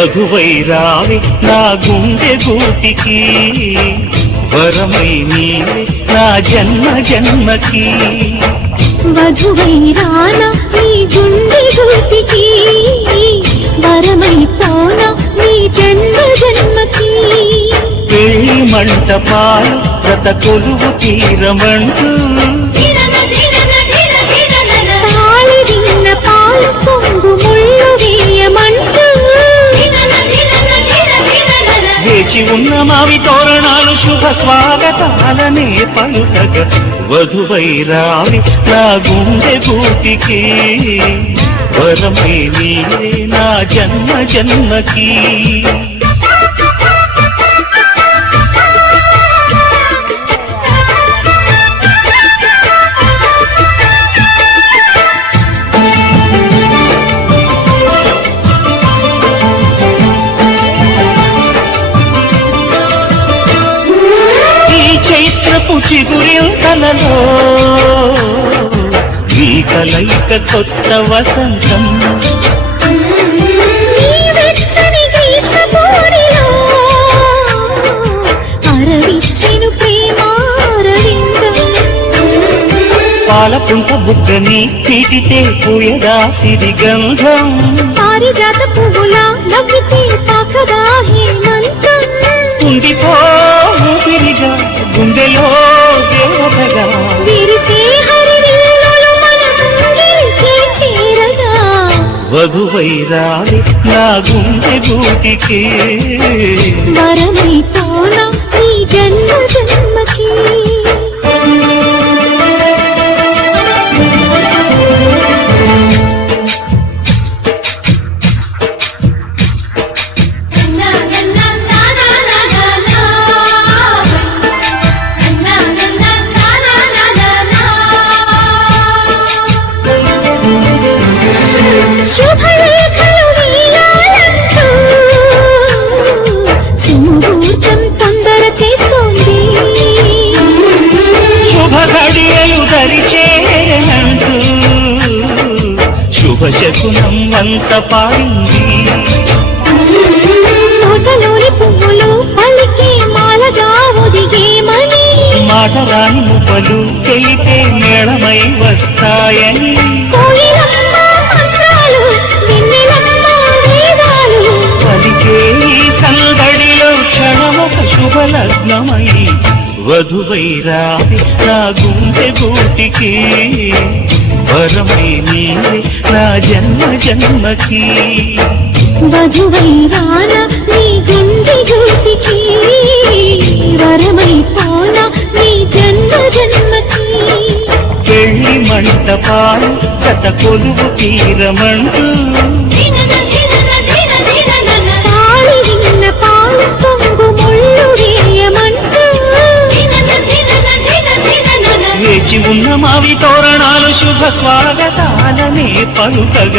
వధువై రావే నా గుండె గూటికి, వరమై నీవే నా జన్మ జన్మకి. వధువై రానా నీ గుండె గూటికి, వరమై పోనా నీ జన్మ జన్మకి. పెళ్లి మంటపాలు గత కొలువు తీరమంటూ, తాళి విన్న పాలు పొంగు ముళ్ళు వేయమంటూ, వేచి ఉన్న మావి తోరణాలు శుభ స్వాగతాలనే పలుకగ. వధువై రావి నా గుండె గూటికి, వరమై నీవే నా జన్మ జన్మకి. చిగురింతలలో ఈ కలయిక కొత్త వసంతం. పాలపుంట బుగ్గని పీటితే పూయదా సిరి గంధం. పారిజాత పువ్వులా నవ్వితే తాకదా హేమంతం. ఉండిపో ఊపిరిగా గుండెలో దేవతగా, వధువై రావి నా గుండె గూటికి, వరమై పోనా నీ జన్మ జన్మకి. శుభశకునం అంత పాడింది. తోటలోని పువ్వులు పలికే మాలగా ఒదిగేమని, మాటరాని మువ్వలు తెలిపే మేళమై వస్తాయని. పలికే ఈ సందడిలో క్షణమొక శుభలగ్నమై, వధువై రావి నా గుండె గూటికి, వరమై నీవే నా జన్మ జన్మకి. వధువై రానా నీ గుండె గూటికి, వరమై పోనా నీ జన్మ జన్మకి. పెళ్లి మంటపాలు గత కొలువు తీరమంటూ, తాళి విన్న పాలు పొంగు ముళ్ళు వేయమంటూ, వేచి ఉన్న మావి తోరణాలు శుభ స్వాగతాలనే పలుకగ.